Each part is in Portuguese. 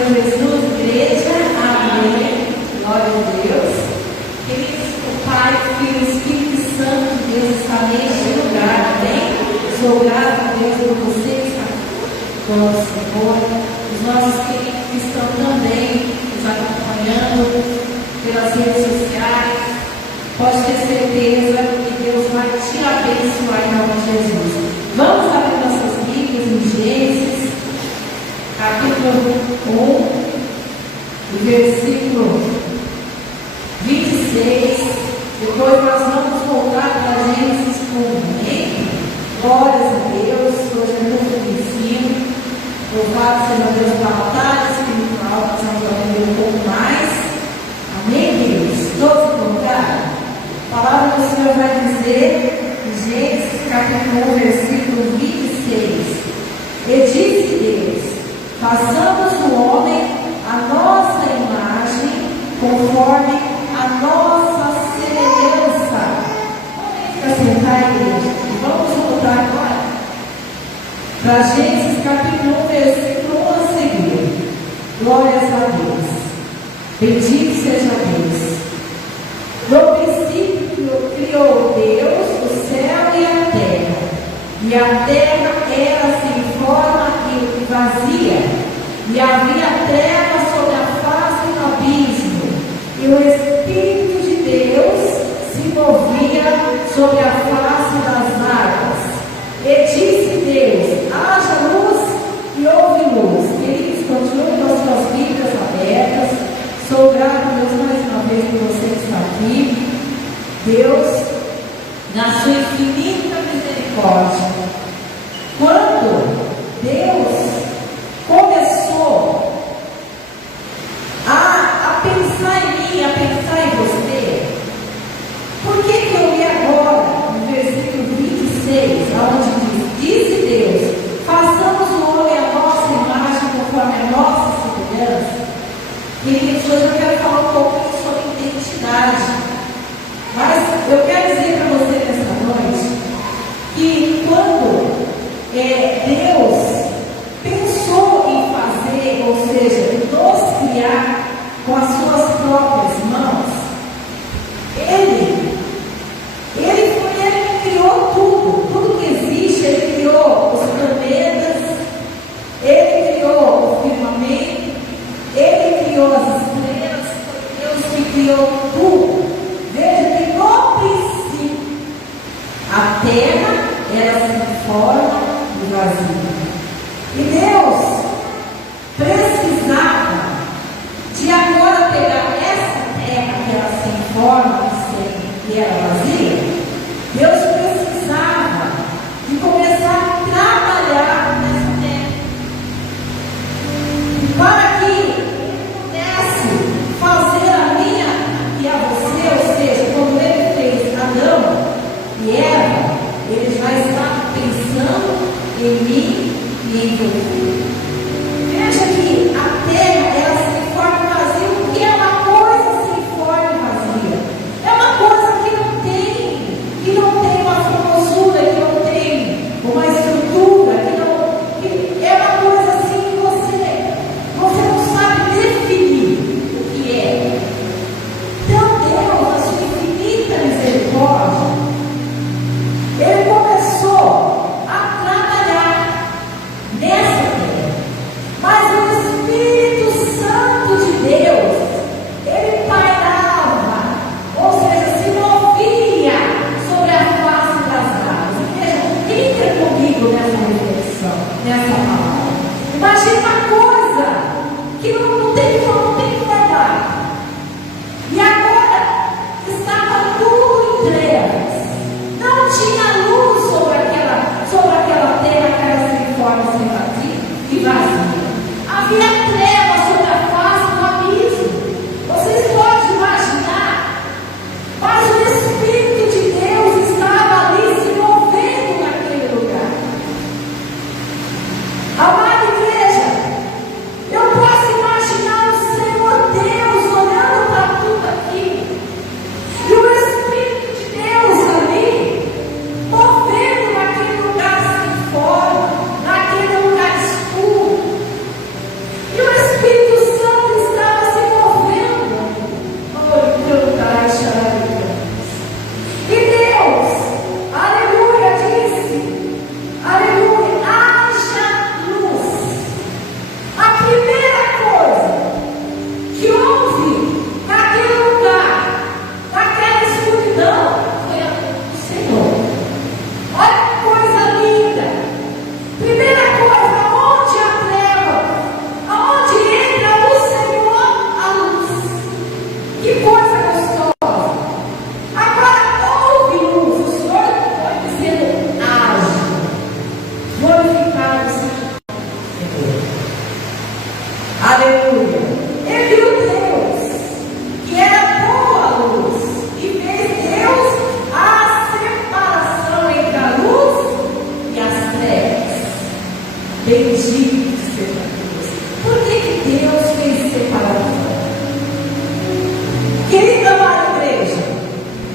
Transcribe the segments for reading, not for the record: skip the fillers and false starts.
Senhor Jesus, igreja, amém. Glória a Deus. Queridos, o Pai, o Filho e o Espírito Santo de Deus está neste lugar, amém? Sou grato a Deus por vocês, com o Senhor, os nossos queridos que estão também nos acompanhando pelas redes sociais. Pode ter certeza que Deus vai te abençoar em nome de Jesus. Vamos abrir nossas Bíblias em Gênesis, capítulo 1, versículo 26. Depois nós vamos voltar para Gênesis 1. Amém? Glórias a Deus. Hoje é muito ensino. Louvado seja Deus pela batalha espiritual, que nós vamos aprender um pouco mais. Amém, queridos? Todos encontraram? A palavra do Senhor vai dizer em Gênesis capítulo 1, versículo 26. E disse Deus: façamos o homem a nossa imagem, conforme a nossa semelhança. Vamos sentar, igreja. E vamos voltar agora para Gênesis capítulo 1, versículo 1 a seguir. Glórias a Deus. Bendito seja Deus. No princípio criou Deus o céu e a terra. E a terra era sem forma e vazia. E havia trevas sobre a face do abismo. E o Espírito de Deus se movia sobre a face das águas. E disse Deus: haja luz, e houve luz. Queridos, continuem com as suas Bíblias abertas. Sou grato a Deus mais uma vez por você que está aqui. Deus, na sua infinita misericórdia, quando Deus começou a pensar em mim, a pensar em você, por que eu li agora no versículo 26, onde disse Deus: façamos o homem a nossa imagem, conforme a nossa semelhança? Queridos, hoje eu quero falar um pouquinho sobre identidade. Mas eu quero dizer para você nessa noite que quando Deus pensou em fazer, ou seja, nos criar com as suas próprias mãos, Ele que criou tudo que existe. Ele criou os planetas, Ele criou o firmamento, Ele criou as estrelas. Foi Deus que criou tudo. Veja que no princípio a terra era sem forma e vazia. E Deus precisava de agora pegar essa terra que era sem forma e era vazia. Deus precisava de começar a trabalhar nessa terra. Para que Ele pudesse fazer a minha Aleluia. Ele viu Deus, que era boa luz, e fez Deus a separação entre a luz e as trevas. Bendito seja Deus. Por que Deus fez separação? Querida amada igreja,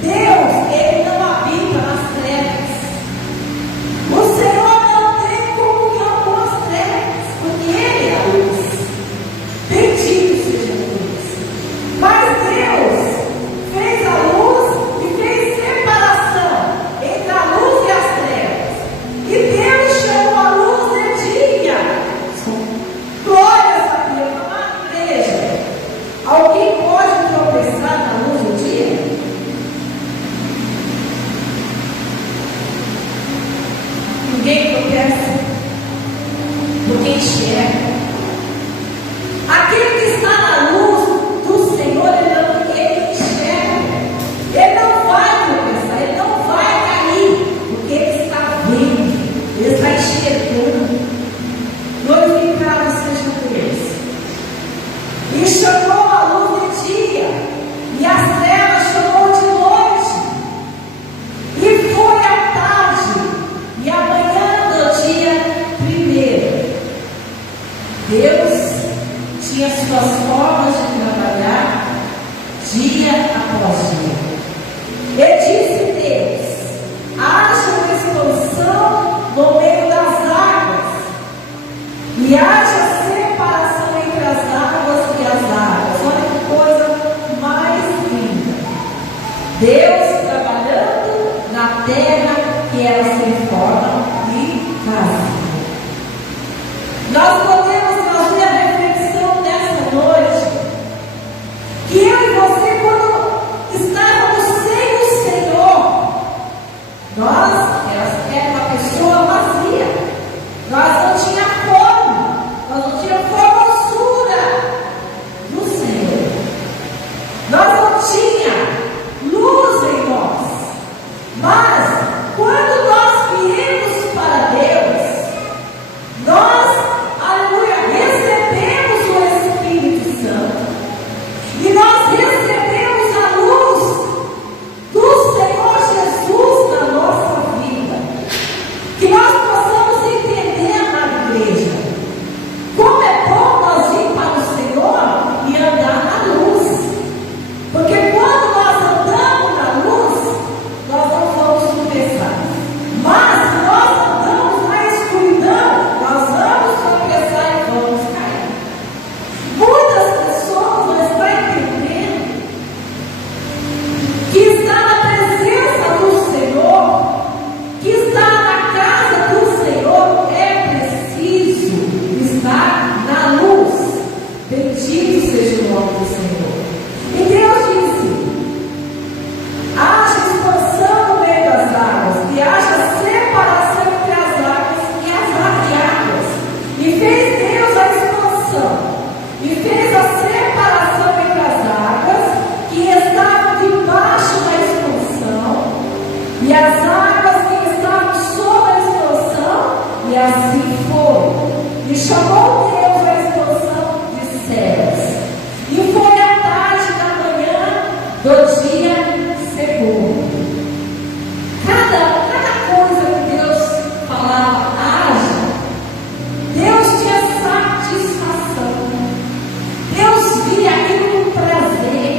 Deus, Ele não habita nas trevas. O Senhor não tem comunhão com as trevas, porque Ele é a luz. Bendito seja Deus. Mas Deus fez a luz e fez separação entre a luz e as trevas. E Deus chamou a luz de dia. Glórias a Deus, amada igreja. Alguém pode tropeçar na luz do dia? Ninguém tropeça, porque enxerga. Aquele que está na luz do Senhor, ele enxerga. Ele não vai tropeçar, ele não vai cair, porque ele está vendo, ele está enxergando. Glorificado seja Deus. E chamou a luz de dia, e as trevas chamou de noite. E foi a tarde, e a manhã do dia primeiro. Deus tinha suas formas de trabalhar dia após dia. E disse Deus: haja uma expansão no meio das águas, e haja separação entre as águas e as águas. Olha que coisa mais linda. Deus trabalhando na terra que era sem forma e vazia. Nós podemos fazer a reflexão nessa noite que eu e você, quando estávamos sem o Senhor, nós era uma pessoa vazia. Nós não tínhamos forma, nós não tínhamos formosura do Senhor. Nós não tínhamos luz em nós. Mas quando nós viemos para Deus, nós, aleluia, recebemos o Espírito Santo. E nós recebemos a luz do Senhor Jesus na nossa vida. Que nós possamos entender, amada igreja, como é bom nós ir para o Senhor e andar na luz. Porque quando nós andamos na luz, nós não vamos tropeçar. Mas se nós andamos na escuridão, nós vamos tropeçar e vamos cair. Muitas pessoas não estão entendendo que está na presença do Senhor, que está na casa do Senhor, é preciso estar na luz. Bendito seja o nome do Senhor. E Deus disse: haja expansão no meio das águas, e haja separação entre as águas e as águas. E fez Deus a expansão, e fez a separação entre as águas que estavam debaixo da expansão, e as águas que estavam sob a expansão, e assim foi. E chamou Deus a expansão de céus. E foi a tarde da manhã do dia segundo. Cada coisa que Deus falava, haja, Deus tinha satisfação. Deus via aquilo com prazer.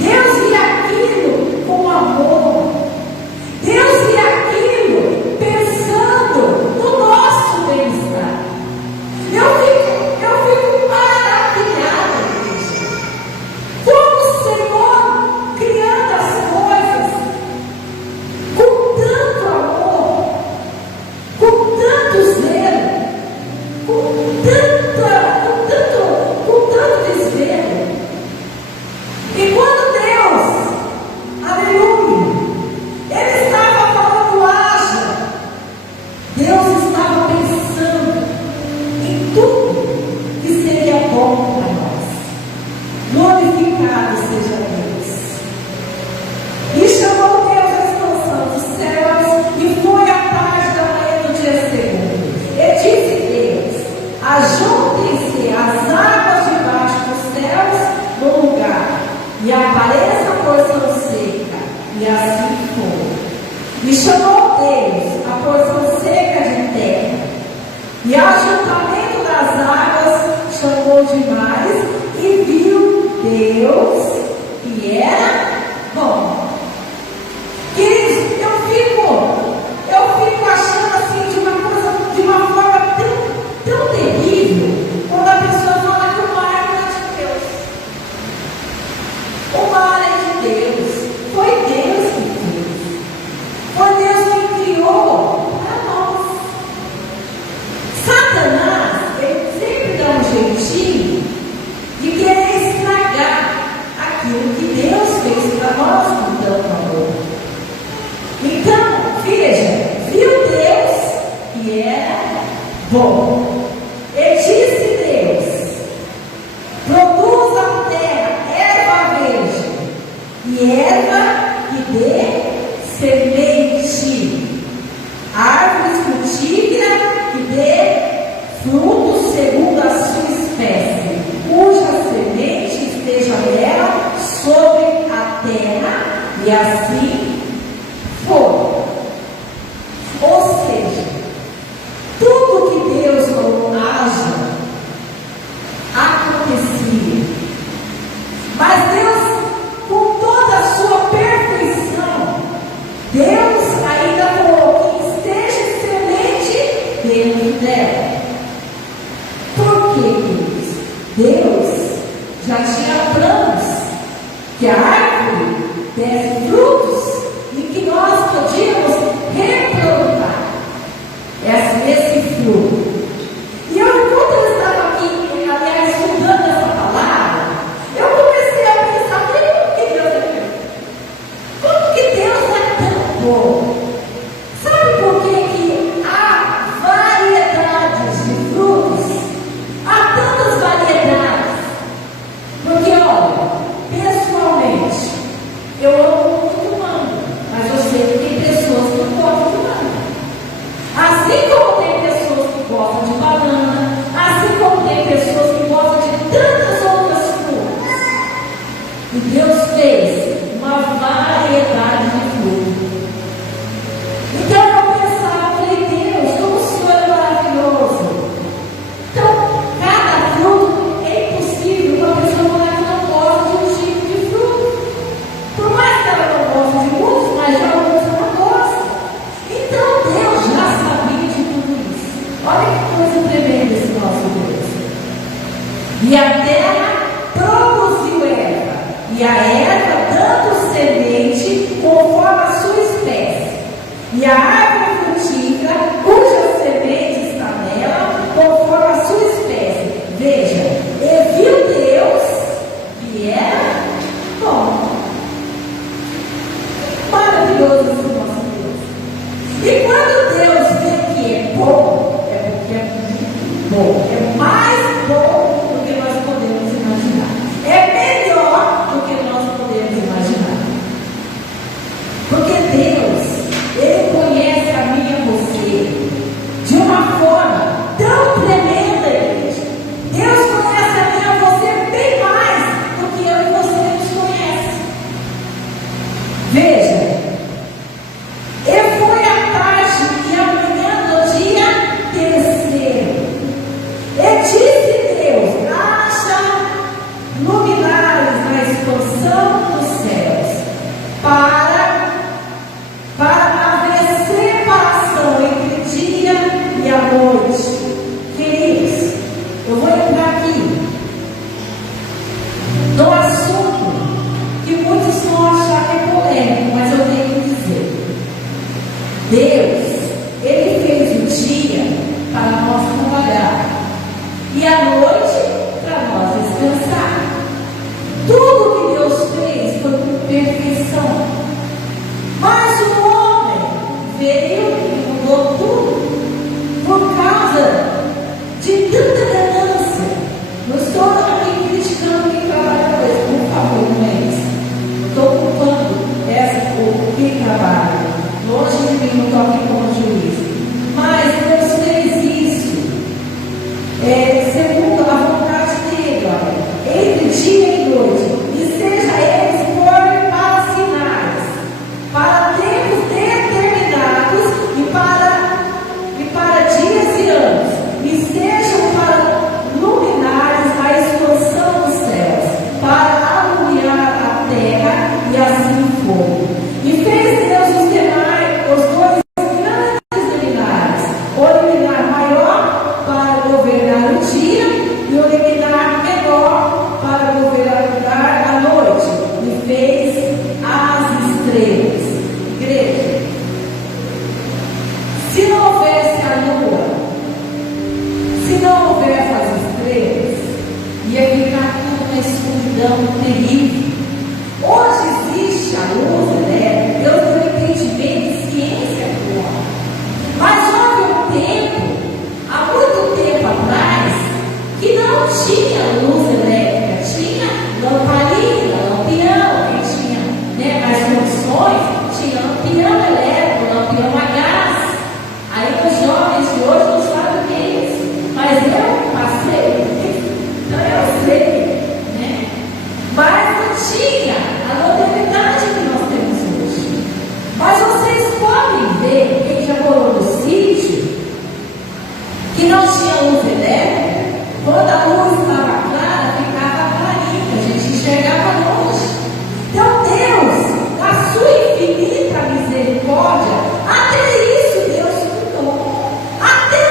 Deus via aquilo com amor. Deus via aquilo pensando no nosso bem-estar. Eu fico maravilhada, igreja. Como o Senhor criando as coisas com tanto amor, com tanto zelo, com tanto desvelo. E quando Deus, aleluia, Ele estava falando haja, Deus estava pensando em tudo que seria bom para nós. Glorificado seja Deus. E chamou Deus a expansão dos céus, e foi a tarde da manhã do dia segundo. E disse Deus: ajuntem-se as e apareça a porção seca. E assim foi. E chamou Deus a porção seca de terra, e ao ajuntamento das águas chamou de mares, e viu Deus que era bom. Queridos, eu fico achando assim de uma forma tão terrível, quando a pessoa fala que o mar não é de Deus. O mar é de Deus. Foi Deus que fez. Foi Deus que criou para nós. Satanás, ele sempre dá um jeitinho de querer estragar aquilo que Deus fez para nós com tanto amor. Então, veja, viu Deus que era bom. E disse Deus: produz a terra erva verde, e erva que dê semente, árvores frutíferas que dê frutos segundo a sua espécie, cuja semente esteja nela sobre a terra, e assim foi. Ou seja, tudo que Deus falou haja, acontecia. Mas Deus, com toda a sua perfeição, Deus ainda falou que esteja semente dentro dela. Por quê, queridos? Deus já tinha planos que a árvore desse frutos e que nós podíamos replantar esse fruto. E eu, quando eu estava aqui, aliás, estudando essa palavra, eu comecei a pensar: como que Deus é bom? Como que Deus é tão bom? Sabe por que há variedades de frutos? Há tantas variedades. Porque, olha, pessoalmente, eu amo muito manga, mas eu sei que tem pessoas que não gostam de manga. Assim como tem pessoas que gostam de banana, assim como tem pessoas que gostam de tantas outras frutas. E Deus fez uma variedade de frutas. Então eu pensava, falei: Deus, como o Senhor é maravilhoso. Então, cada fruto é impossível uma pessoa falar que não gosta de um tipo de fruto. Por mais que ela não goste de muitos, mas de alguns ela gosta. Então Deus já sabia de tudo isso. Olha que coisa tremenda esse nosso Deus. E a terra produziu erva, e a erva dando semente conforme a sua espécie, e a árvore frutífera cuja semente está nela conforme a sua espécie. Veja, e viu Deus que era bom. Maravilhoso esse nosso Deus. E quando Deus vê que é bom, é porque é muito bom. É mais bom do que nós podemos imaginar. É melhor do que nós podemos imaginar. Porque Deus, Ele conhece a mim e a você de uma forma tão tremenda, igreja. Deus conhece a mim e a você bem mais do que eu e você nos conhece. Veja, e foi a tarde e a manhã do dia terceiro. E disse Deus: haja luminares na expansão dos céus, para haver separação entre o dia e a noite. Queridos, eu vou entrar aqui no assunto que muitos vão achar que é polêmico, mas eu tenho que dizer. Deus, Ele fez o dia para nós trabalhar e a noite para nós descansar. Tudo que Deus fez foi com perfeição. o dia e o liminar menor para governar a noite, e fez as estrelas. Igreja, se não houvesse a lua, se não houvesse as estrelas, ia ficar tudo uma escuridão terrível. Hoje existe a luz elétrica, Deus deu entendimento de ciência para o homem. Mas houve um tempo, há muito tempo atrás, que não tinha luz elétrica, tinha lamparina, lampião, quem tinha mais condições, tinha lampião elétrico, lampião a gás. Aí os jovens de hoje não sabem o que é isso, mas eu passei, então eu sei, né? Mas não tinha a modernidade que nós temos hoje. Mas vocês podem ver, quem já morou no sítio, que não tinha luz elétrica, quando a luz estava clara, ficava clarinha, a gente enxergava longe. Então Deus, na sua infinita misericórdia, até isso Deus cuidou. Até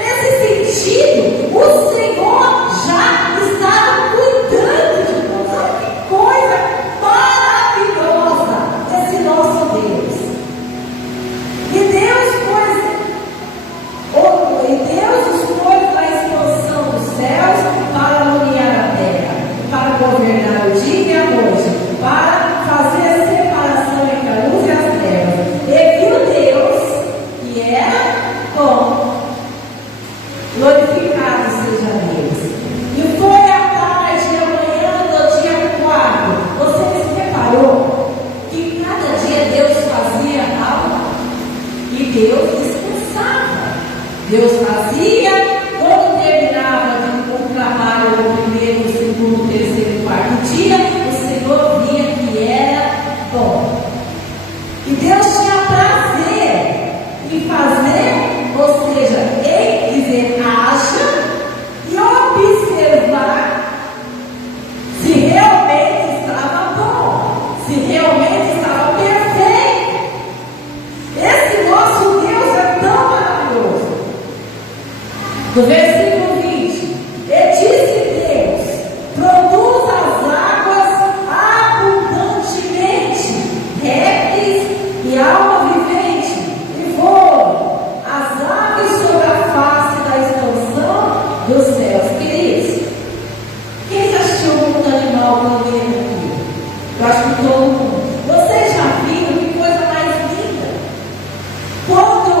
nesse sentido, o Senhor já estava cuidando de nós. Olha que coisa maravilhosa esse nosso Deus. E Deus os pôs na expansão dos céus para alumiar a terra, para governar o dia e a noite, para fazer a separação entre a luz e as trevas. E viu Deus que era bom. Glorificado seja Deus. E foi a tarde e a manhã do dia 4. Você se reparou que cada dia Deus fazia algo e Deus descansava. Deus fazia, quando terminava o trabalho no primeiro, segundo, terceiro e quarto dia, o Senhor via que era bom. E Deus tinha prazer em fazer, ou seja, em dizer haja e observar se realmente estava bom, se realmente estava perfeito. Esse nosso Deus é tão maravilhoso. No versículo 20, e disse Deus: produz as águas abundantemente, répteis e alma vivente, e voem as aves sobre a face da expansão dos céus. Queridos, quem já assistiu o mundo animal quando veio aqui? Eu acho que todo mundo. Vocês já viram que coisa mais linda? Quando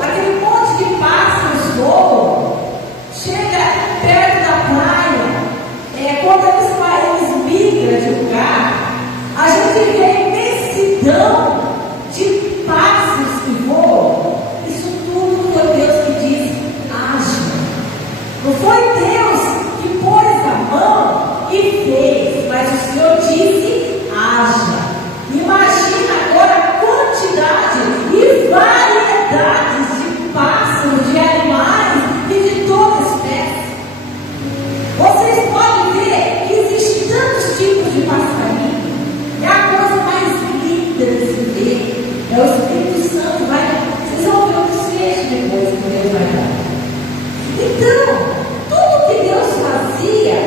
aquele monte de pássaros voam, chega perto da praia, quando eles migram de lugar, a gente vê a imensidão de pássaros que voam. Isso tudo foi Deus que disse: haja. Não foi Deus que pôs a mão e fez, mas o Senhor disse: haja. Imagina agora a quantidade e variedades de pássaros, de animais e de toda espécie. Vocês podem ver que existem tantos tipos de passarinho. É a coisa mais linda de se ver. É o Espírito Santo. Vocês vão ver o desfecho depois que Deus vai dar. Então, tudo que Deus fazia,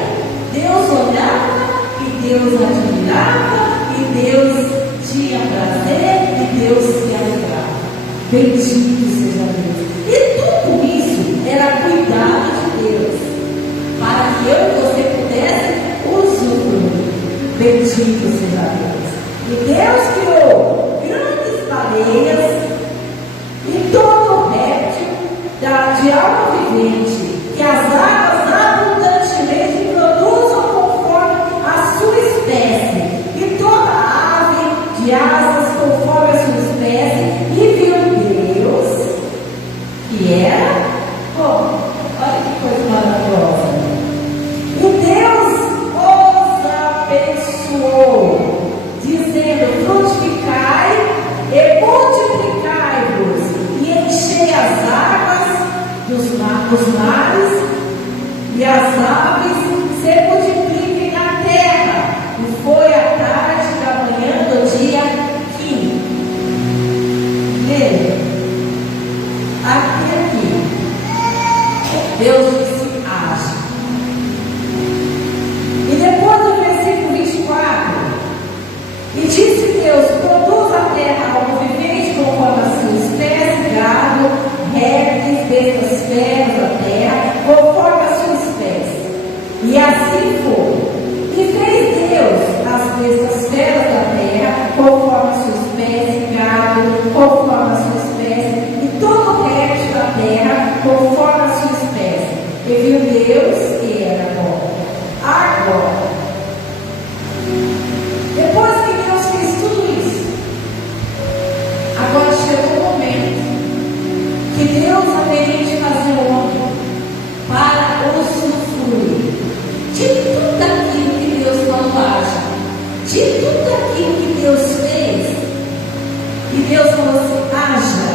Deus olhava e Deus admirava e Deus tinha prazer e Deus se alegrava. Bendito seja Deus. E tudo isso era cuidado de Deus, para que eu e você pudesse usufruir. Bendito seja Deus. E Deus criou grandes baleias e todo réptil de alma vivente, que as águas abundantemente produzam conforme a sua espécie, e toda ave de asas conforme a sua espécie. E viu Deus que era bom. Olha que coisa maravilhosa. E Deus os abençoou, dizendo: frutificai e multiplicai-vos, e enchei as águas dos mares, e as aves se multipliquem na terra. E foi a tarde da manhã do dia 15. Veja, aqui. Deus disse E assim foi. E fez Deus as bestas feras da terra, conforme a sua espécie, gado, conforme a sua espécie, e todo réptil da terra, conforme a sua espécie. E viu Deus que era bom. Agora, depois que Deus fez tudo isso, agora chegou o momento que Deus haveria de fazer o homem para usufruir de tudo aquilo que Deus falou haja, de tudo aquilo que Deus fez. E Deus falou assim: haja.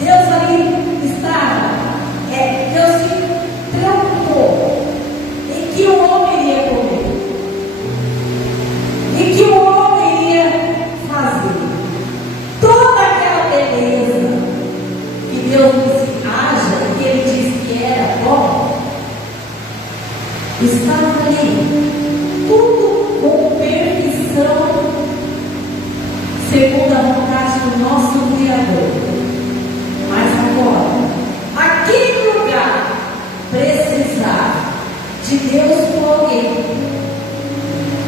Deus ali estava, Deus se preocupou em que o homem iria comer, em que o homem iria fazer. Toda aquela beleza que Deus disse haja, que Ele disse que era bom, estava ali, tudo com perfeição, segundo a vontade do nosso Criador. Mas agora, aquele lugar precisava de Deus por alguém.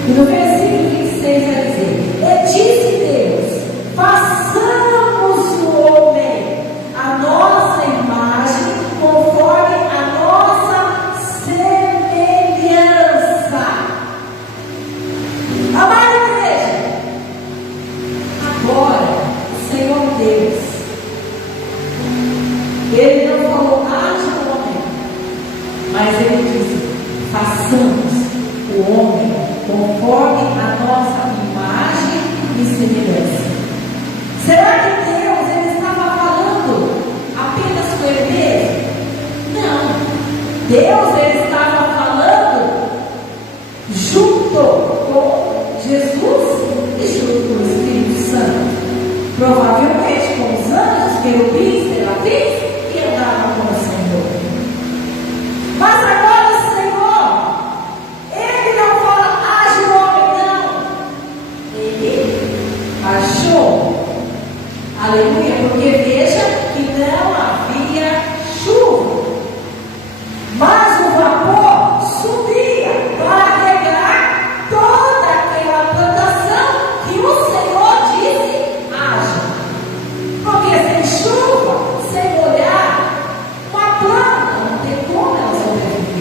E no versículo 26 vai dizer: e disse Deus: façamos o homem a nossa imagem, conforme a nossa semelhança. Amada igreja, agora o Senhor Deus, Ele não falou haja o homem, mas Ele disse: façamos o homem conforme a nossa imagem e semelhança. Será que Deus Ele estava falando apenas com Ele mesmo? Não. Deus Ele estava falando junto com Jesus e junto com o Espírito Santo. Provavelmente com os anjos, querubins, serafins, que andavam com o Senhor. Mas agora o Senhor, Ele não fala haja o homem, não. Ele achou. Aleluia, porque veja que não havia chuva, mas o vapor subia para regar toda aquela plantação que o Senhor disse haja. Porque sem chuva, sem molhar, uma planta não tem como ela sobreviver.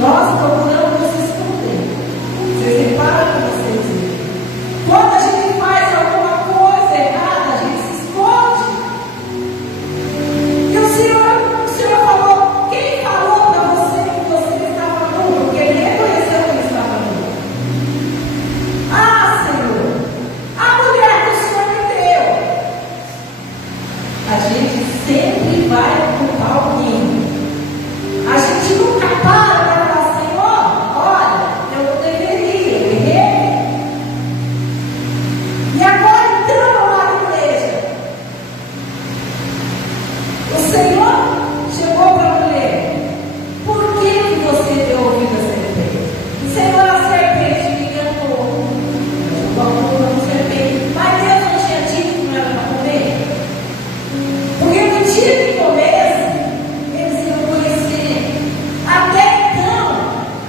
Nós procuramos nos esconder. Vocês reparam que vocês dizem? Quando a gente faz alguma coisa errada, a gente se esconde. E o Senhor falou, quem falou para você que você estava nu? Porque ele reconheceu que ele estava nu. Ah, Senhor, a mulher que o Senhor me deu. A gente sempre vai culpar alguém. A gente nunca para falar, Senhor, olha, eu não deveria, eu errei. E agora entramos lá na igreja. O Senhor chegou para a mulher. Por que você deu ouvido à serpente? Senhor, a serpente me enganou. Mas Deus não tinha dito que não era para comer? Porque no dia que comesse, eles iam conhecer. Até então,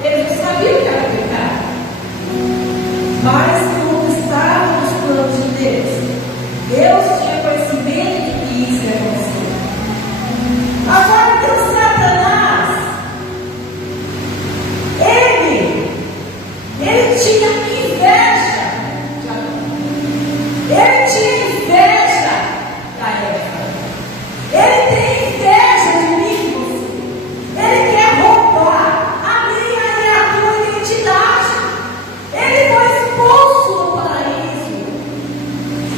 eles não sabiam que era pecado. Mas como estava nos planos de Deus, Deus tinha conhecimento de que isso ia acontecer. Agora, então, Satanás, ele tinha inveja. Ele tinha inveja da Eva. Ele tem inveja de mim e você. Ele quer roubar a minha e a tua identidade. Ele foi expulso do paraíso.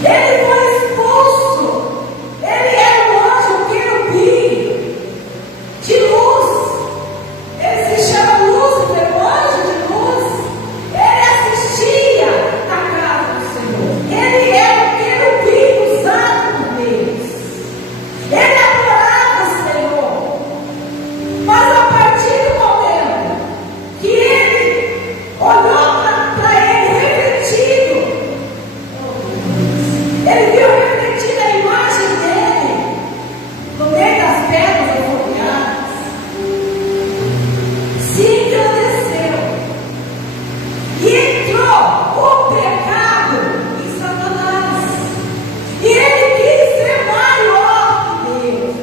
Ele foi expulso. Ele era um anjo querubim de luz. Ele se chama Lúcifer, anjo de luz. Ele assistia à casa do Senhor. Ele era o querubim usado por Deus. Ele adorava o Senhor. Mas a partir do momento que ele olhou para ele refletido, ele viu refletida a imagem dele no meio das pedras enfolhadas, se engrandeceu e entrou o pecado em Satanás. E ele quis ser maior que Deus.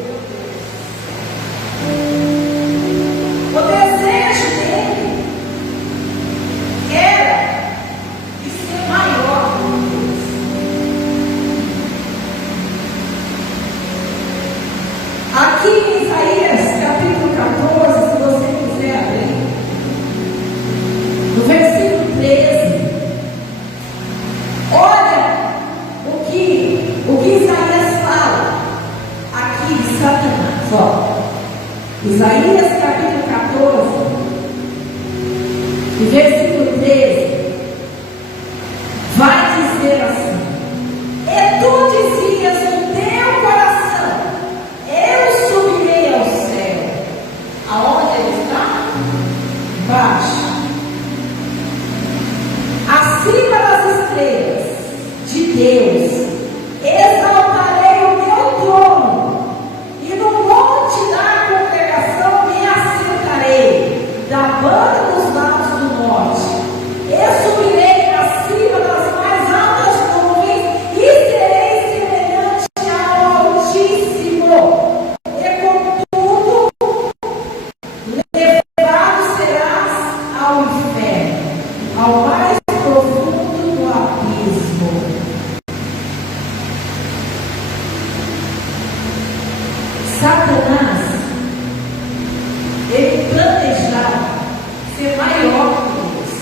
O desejo dele era de ser maior que Deus. Aqui em Isaías capítulo 14, se você quiser abrir, no versículo 13, olha o que Isaías fala aqui de Satanás. Ó. Isaías capítulo 14, versículo 13, vai dizer assim: e tu dizias no teu coração, eu subirei ao céu. Aonde ele está? Embaixo. Acima das estrelas de Deus, exaltarei o meu trono, e no monte da congregação me assentarei, da banda dos lados do norte. Eu subirei acima das mais altas nuvens e serei semelhante ao Altíssimo. E contudo, levado serás ao inferno, ao mais profundo do abismo. Satanás, ele planejava ser maior que Deus.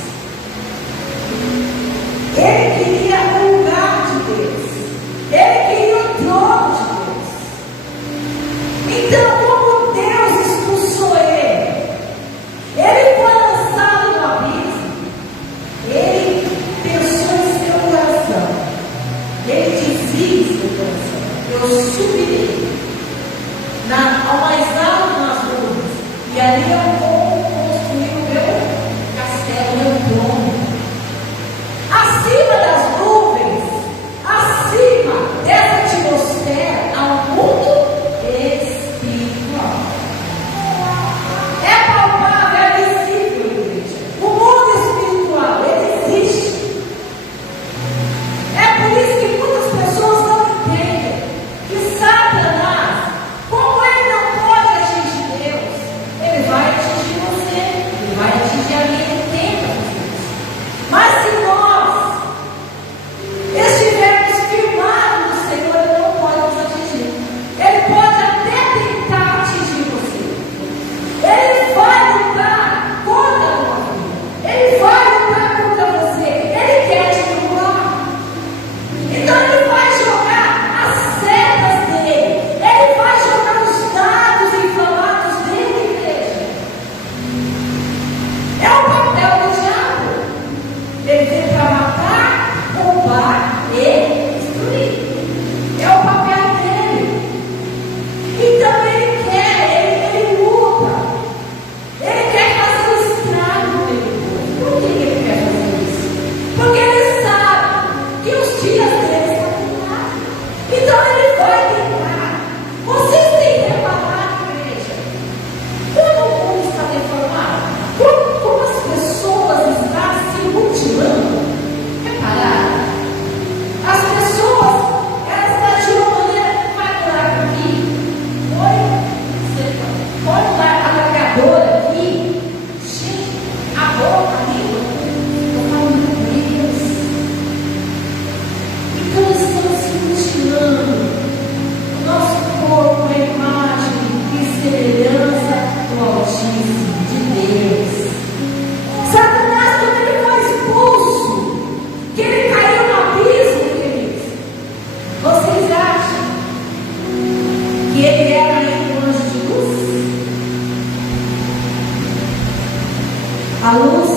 luz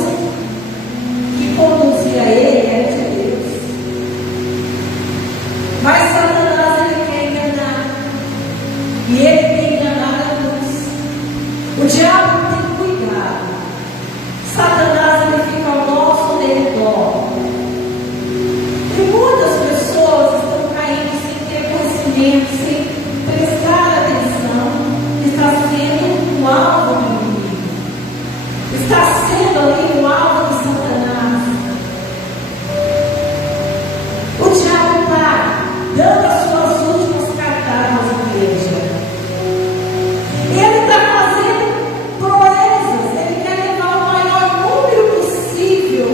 que conduzia ele era de Deus. Mas Satanás, ele quer enganar. E ele quer enganar a luz. O diabo tem cuidado. Satanás, ele fica ao nosso derredor. E muitas pessoas estão caindo sem ter conhecimento, sem prestar atenção. Está sendo um alvo do inimigo. Está sendo ali um alvo de Satanás. O diabo está dando as suas últimas cartadas à igreja. Ele está fazendo proezas. Ele quer levar o maior número possível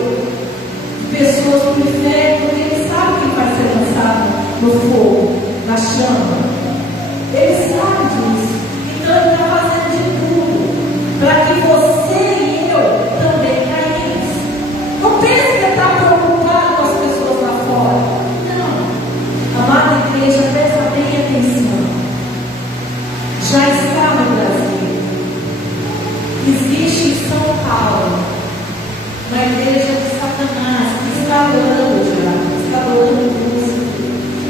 de pessoas para o inferno, porque ele sabe que vai ser lançado no fogo, na chama. Ele sabe disso. Então ele está fazendo de tudo para que você e eu também caímos. Não pense que ele está preocupado com as pessoas lá fora. Não. Amada igreja, presta bem atenção. Já está no Brasil. Existe em São Paulo uma igreja de Satanás que está adorando o diabo, está adorando música.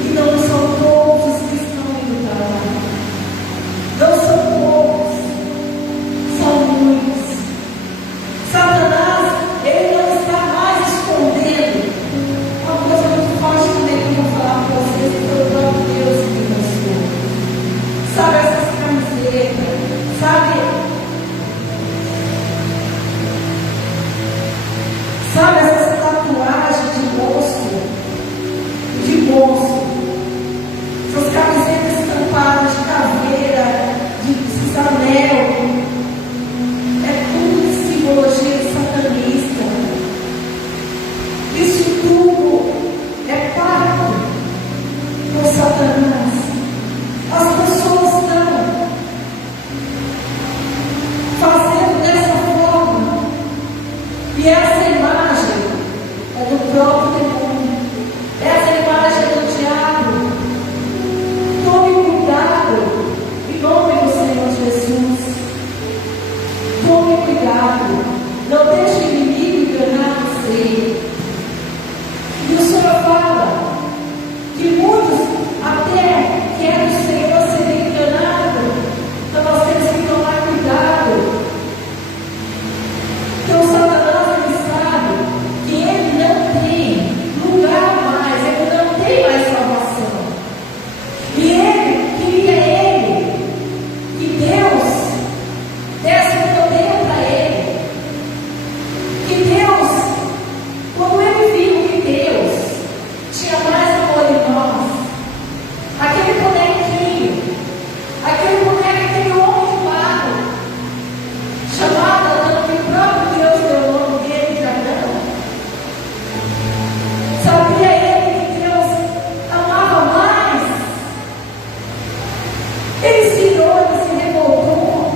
E não são todos os que estão indo para lá. Não são poucos, são muitos. Satanás, ele não está mais escondendo. Uma coisa muito forte também que eu vou falar para vocês, que foi o próprio Deus que me mostrou. Sabe essas camisetas, sabe essas tatuagens de monstro, essas camisetas estampadas de caveira, de anel, é tudo simbologia satanista. Isso tudo é pacto com Satanás. As pessoas estão fazendo dessa forma, e essa imagem é do próprio demônio. Essa imagem é do diabo. Tome cuidado em nome do Senhor Jesus. Tome cuidado. Não deixe o inimigo enganar você. E o Senhor fala que muitos até querem o Senhor ser enganado. Então nós temos que tomar cuidado. Então Satanás, ele sabe que ele não tem lugar mais, ele não tem mais salvação. E ele queria que Deus desse o poder para ele. Que Deus, quando ele viu que Deus tinha mais amor em nós, aquele bonequinho, aquele homem de barro, chamado Adão, que o próprio Deus deu o nome dele de Adão, sabia ele que Deus amava mais. Ele se irou, ele se revoltou.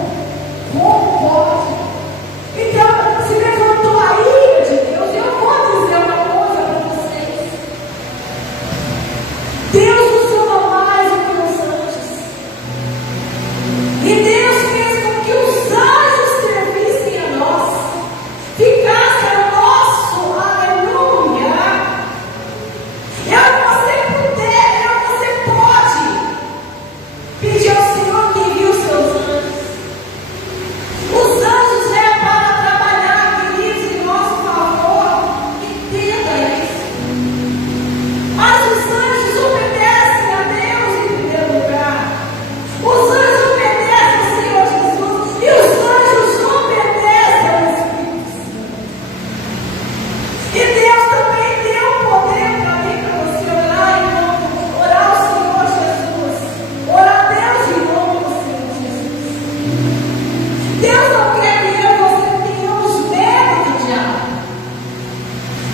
Como pode? Então se levantou a ira de Deus. E eu vou dizer uma coisa para vocês: Deus nos ama mais do que os anjos. E Deus fez com que os anjos servissem a nós, ficassem a nosso, aleluia. Você pode pedir ao Senhor que envie os seus anjos. Os anjos é para trabalhar, queridos, em nosso favor. Entenda isso. Mas os anjos obedecem a Deus em primeiro lugar. Os anjos obedecem ao Senhor Jesus. E os anjos obedecem ao Espírito Santo. E Deus também deu poder para mim, para você orar em nome, orar ao Senhor Jesus. Orar a Deus em nome do Senhor Jesus. Deus não quer que eu e você tenhamos medo do diabo.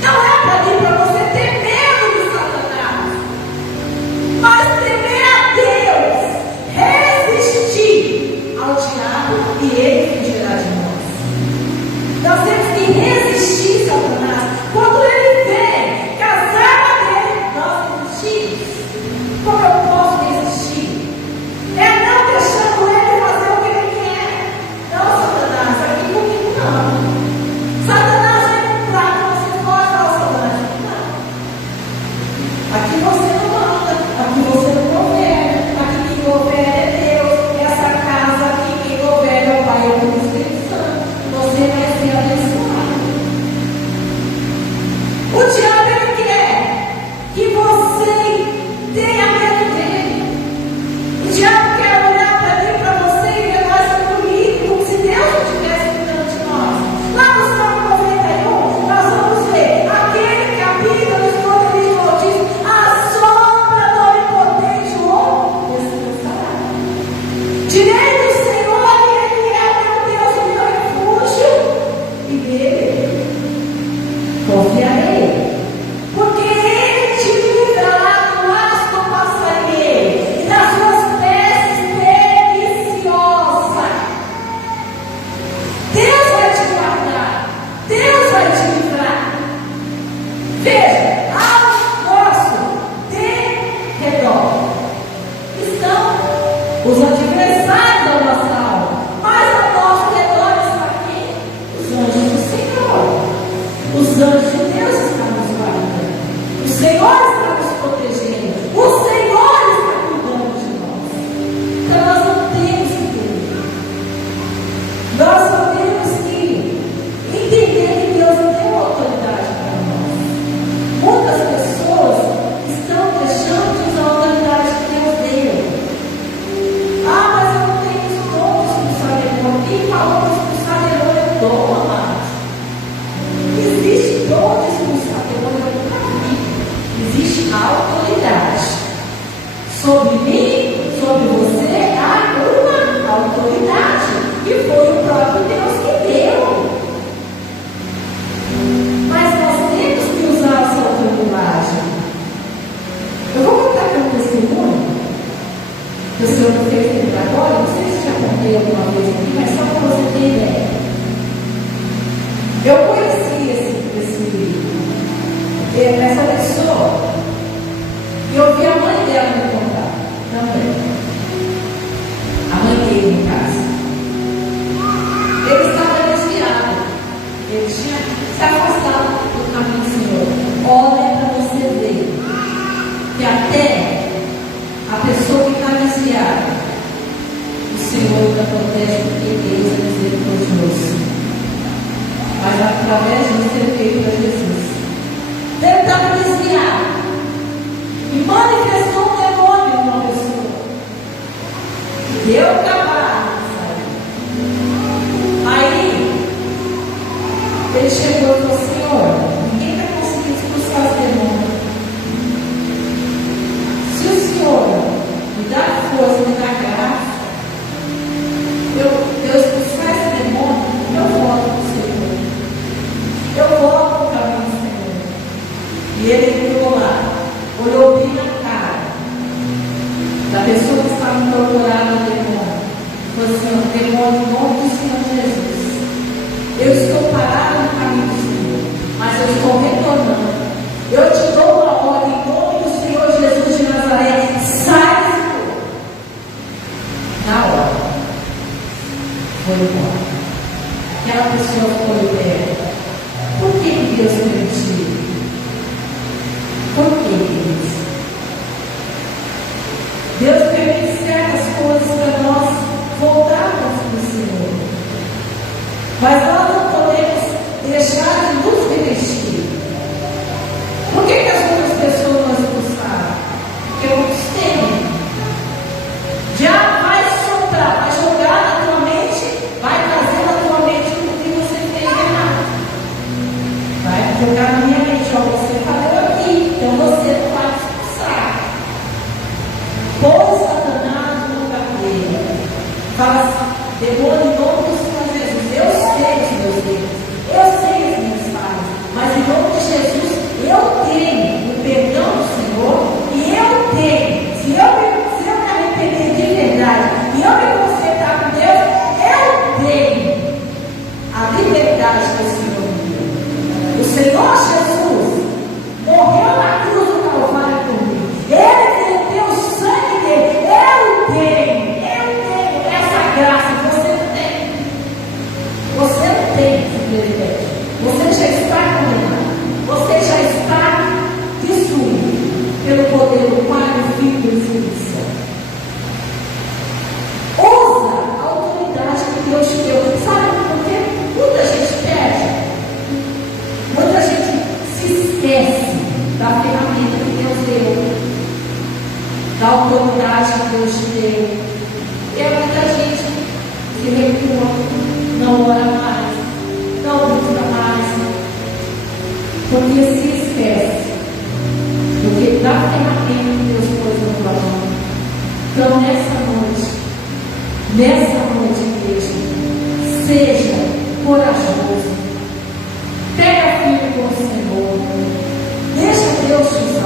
Não é para mim, para você ter medo de Satanás, mas temer a Deus, resistir ao diabo e ele fugirá de nós. Nós temos que resistir Satanás. Quando ele vem casar a dele, nós resistimos. Como eu posso resistir? É não deixando ele fazer o que ele quer. Não, Satanás, aqui comigo não. Satanás Confia nele. Porque ele te livrará do laço passarinheiro e das suas vestes deliciosas. Deus vai te guardar. Deus vai te livrar. Veja, ao nosso redor estão os adversários da nossa alma, mas ao nosso redor está quem? Os anjos do Senhor. Os anjos de Deus estão nos guardando. O Senhor está nos protegendo. O Senhor está cuidando de nós. Então nós não temos que temer. Nós só temos que entender que Deus deu autoridade para nós. Muitas pessoas estão deixando de usar a autoridade que Deus deu. Ah, mas eu não tenho esse dom de expulsar demônio. Quem falou que expulsar demônio é dom, amado? Existe dom de expulsar demônio, eu nunca vi. Existe autoridade. Sobre mim, sobre você, há uma autoridade. E foi o próprio Deus que deu. Mas nós temos que usar essa autoridade. Eu vou contar aqui um testemunho que o Senhor me fez lembrar agora. Não sei se já contei alguma vez aqui, mas só para você ter ideia. Eu conheci essa pessoa e eu vi a mãe dela me contar também. A mãe dele em casa. Ele estava desviado. Ele tinha se afastado do caminho do Senhor. Olha para você ver que até a pessoa que está desviada, o Senhor ainda protege, porque Deus é misericordioso. Mas através disso ele veio para Jesus. Ele estava desviado e manifestou um demônio em uma pessoa. Deu trabalho de sair. Aí ele chegou e falou: Senhor, ninguém vai conseguir expulsar os demônios. Se o Senhor me dá força, me dá graça, eu expulsar esse demônio, eu volto para o Senhor. Eu volto para o caminho do Senhor. E ele entrou lá, olhou bem na cara da pessoa que estava incorporada ao demônio. Falou assim: demônio, em nome do Senhor Jesus, eu estou parado no caminho do Senhor, mas eu estou retornando. Eu te dou uma ordem em nome do Senhor Jesus de Nazaré. Sai desse corpo. Na hora. Foi embora. Aquela pessoa foi liberta. Por que Deus permitiu? Por que Deus? Deus permite certas coisas para nós voltarmos para o Senhor. Mas nós não podemos deixar de nos revestir. Por que as outras pessoas não expulsaram? Porque muitos temem. Já vai soprar, vai jogar na tua mente, vai trazer na tua mente o que você fez errado. Vai jogar na minha mente: ó, você falou aqui, então você não vai expulsar. Pôs Satanás no lugar dele. Fala assim: demônio, em nome do Senhor Jesus, eu sei os meus erros, eu sei as minhas falhas, mas em nome de Jesus eu tenho o perdão do Senhor e eu tenho, se eu me arrepender de verdade e eu me consertar com Deus, eu tenho a liberdade que o Senhor me deu. O Senhor Jesus morreu na cruz do Calvário por mim. Ele verteu o sangue dele. Eu tenho essa graça. Você não tem. Você não tem esse privilégio. Você já está condenado. Você já está destruído pelo poder do Pai, do Filho e do Espírito Santo. Usa a autoridade que Deus te deu. Sabe por quê? Muita gente perde. Muita gente se esquece da ferramenta que Deus deu, da autoridade que Deus te deu. E muita gente se recua, não ora mais, não busca mais, porque se esquece da ferramenta que Deus pôs no tua mão. Então, nessa noite, igreja, seja corajoso, pega firme com o Senhor. Deus te